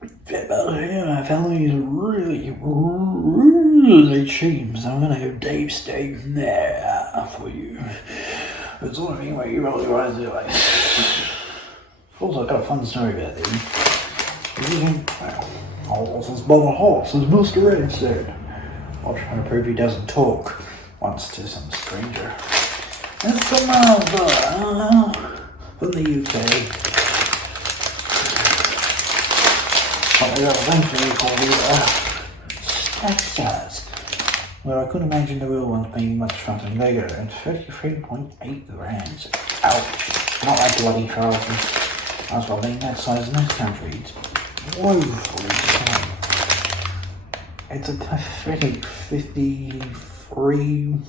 My family is really cheap, so I'm gonna go deep state there for you. It's the only thing where you probably want to do like. Also, I've got a fun story about these. Horses by the horse, as Mr. Red said. I'll try to prove he doesn't talk once to some stranger. It's the mother from the UK. What they got eventually called stack size. Well, I couldn't imagine the real ones being much fatter and bigger, and 33.8 grams. Ouch. Not that bloody Charlton. As well being that size in this country, it's woefully small. It's a pathetic 53.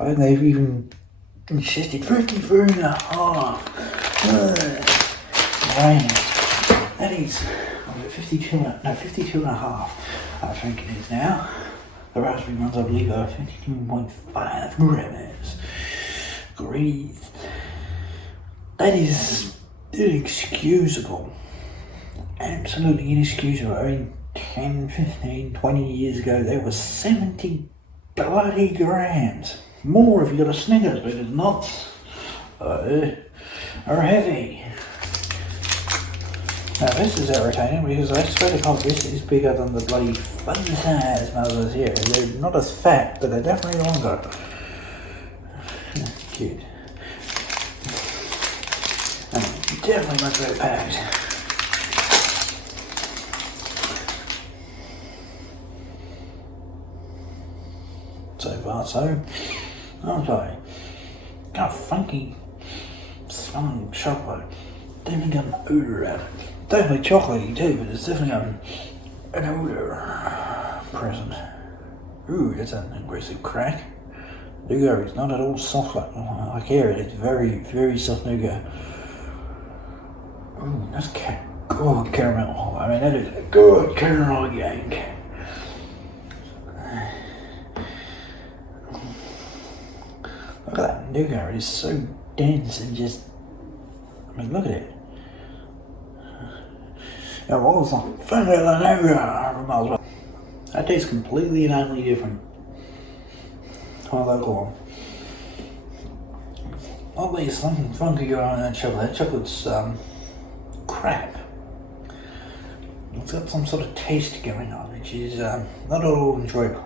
I think they've even insisted 53 and a half. Grams. That is 52 and a half, I think it is now. The raspberry ones, I believe, are 52.5 grams. Grieve. That is inexcusable. Absolutely inexcusable. I mean, 10, 15, 20 years ago, there was 70 bloody grams. More if you got a Snickers, but it's nuts are heavy. Now this is irritating because I swear to God this is bigger than the bloody fun size mothers here. They're not as fat, but they're definitely longer. That's cute. And definitely much better packed. So far so. Okay. Got a funky smelling chocolate. Definitely got an odour out of it. Definitely chocolatey too, but it's definitely got an odour present. Ooh, that's an aggressive crack. Nougat is not at all soft like here. It's very, very soft nougat. Ooh, that's good caramel. I mean, that is a good caramel yank. Look at that nougat, it is so dense and just, I mean, look at it. It was like finger than nougat. That tastes completely and utterly different to my local one. Oddly, something funky going on in that chocolate. That chocolate's crap. It's got some sort of taste going on, which is not at all enjoyable.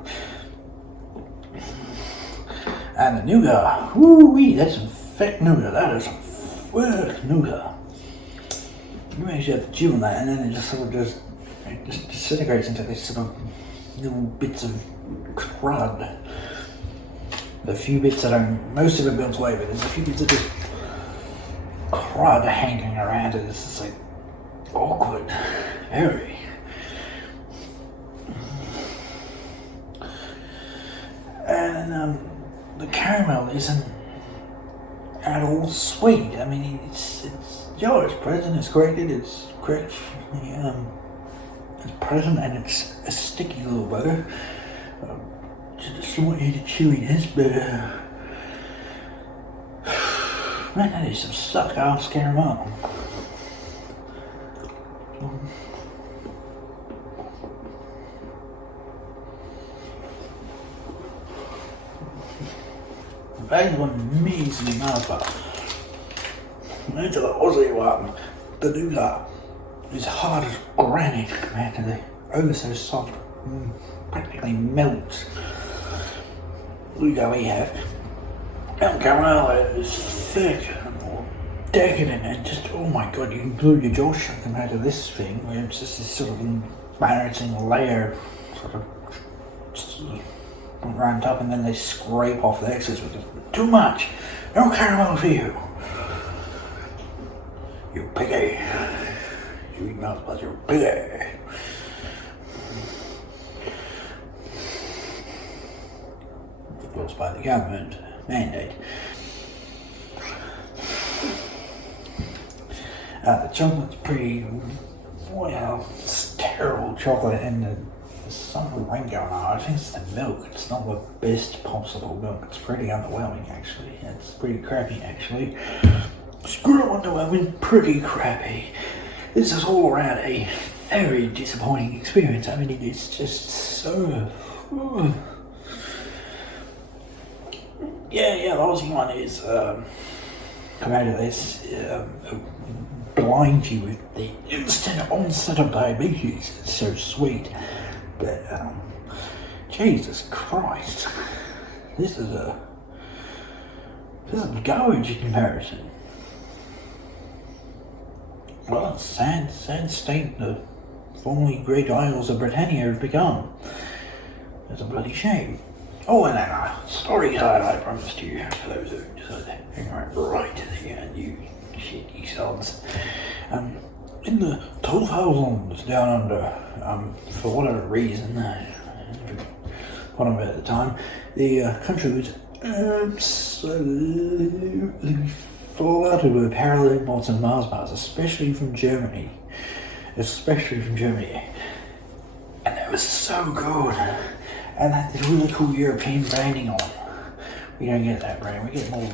And the nougat, woo-wee, that's some thick nougat. That is some thick nougat. You actually have to chew on that, and then it just sort of just disintegrates into these sort of little bits of crud. The few bits that are, most of it melts away, but there's a few bits of just crud hanging around it. It's just like awkward, very. And the caramel isn't at all sweet. I mean, it's present, it's grated, it's correct. It's present and it's a sticky little bugger. Just sort of chewiness, but man, that is some stuck ass caramel. That's one measly motherfucker. Into the Aussie one, the nougat is hard as granite compared to the oh so soft, practically melts. Nougat we have. El caramel is thick and decadent and just, oh my god, you can glue your jaw shut compared to this thing where it's just this sort of embarrassing layer sort of round up and then they scrape off the excess with too much. No caramel for you. You piggy. You eat mouse but you're piggy. Of course by the government mandate. The chocolate's pretty, well, it's terrible chocolate and there's some rain going on. I think it's the milk. It's not the best possible milk. It's pretty underwhelming actually. It's pretty crappy actually. Screw underwhelming, pretty crappy. this is all around a very disappointing experience. I mean, it is just so... Yeah, the Aussie one is, come out of this, blind you with the instant onset of diabetes. It's so sweet. But, Jesus Christ, this is a garbage in comparison. Well, it's sad state the formerly great Isles of Britannia have become. It's a bloody shame. Oh, and then story I promised you, for those who decided to hang right to the end, you shitty sons. In the 2000s down under, for whatever reason, what of it at the time, the country was absolutely flooded with parallel mods and Mars bars, especially from Germany. And it was so good. And that had really cool European branding on. We don't get that branding. We get more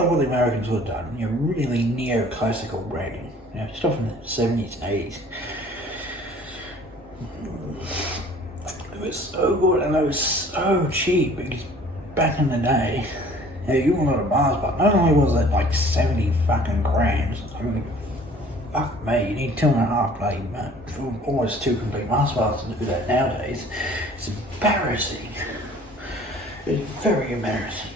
like what the Americans would have done. Really neoclassical branding. Stuff from the 70s and 80s. It was so good and it was so cheap because back in the day, you wanted a Mars bar. Not only was it like 70 fucking grams, I mean, fuck me, you need 2.5 bloody, almost 2 complete Mars bars to do that nowadays. It's embarrassing. It's very embarrassing.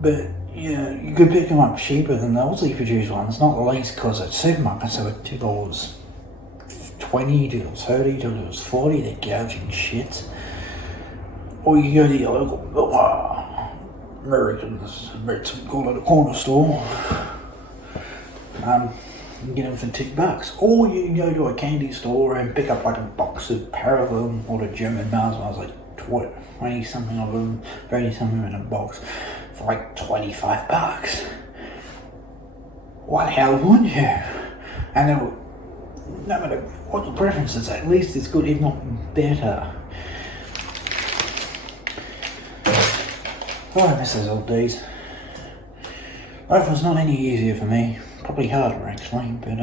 But, you could pick them up cheaper than the Aussie produced ones, not the least because at supermarkets they were $2.20, $2.30, $2.40, they're gouging shit. Or you go to your local Americans, call it a corner store, you can get them for $2. Or you can go to a candy store and pick up like a box of parallel or the German Mars bars, like 20 something of them, 30 something in a box for like $25. Why the hell wouldn't you? And no matter what your preference is, at least it's good, if not better. Oh, I miss those old days. Life was not any easier for me. Probably harder actually, but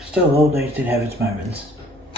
still the old days did have its moments.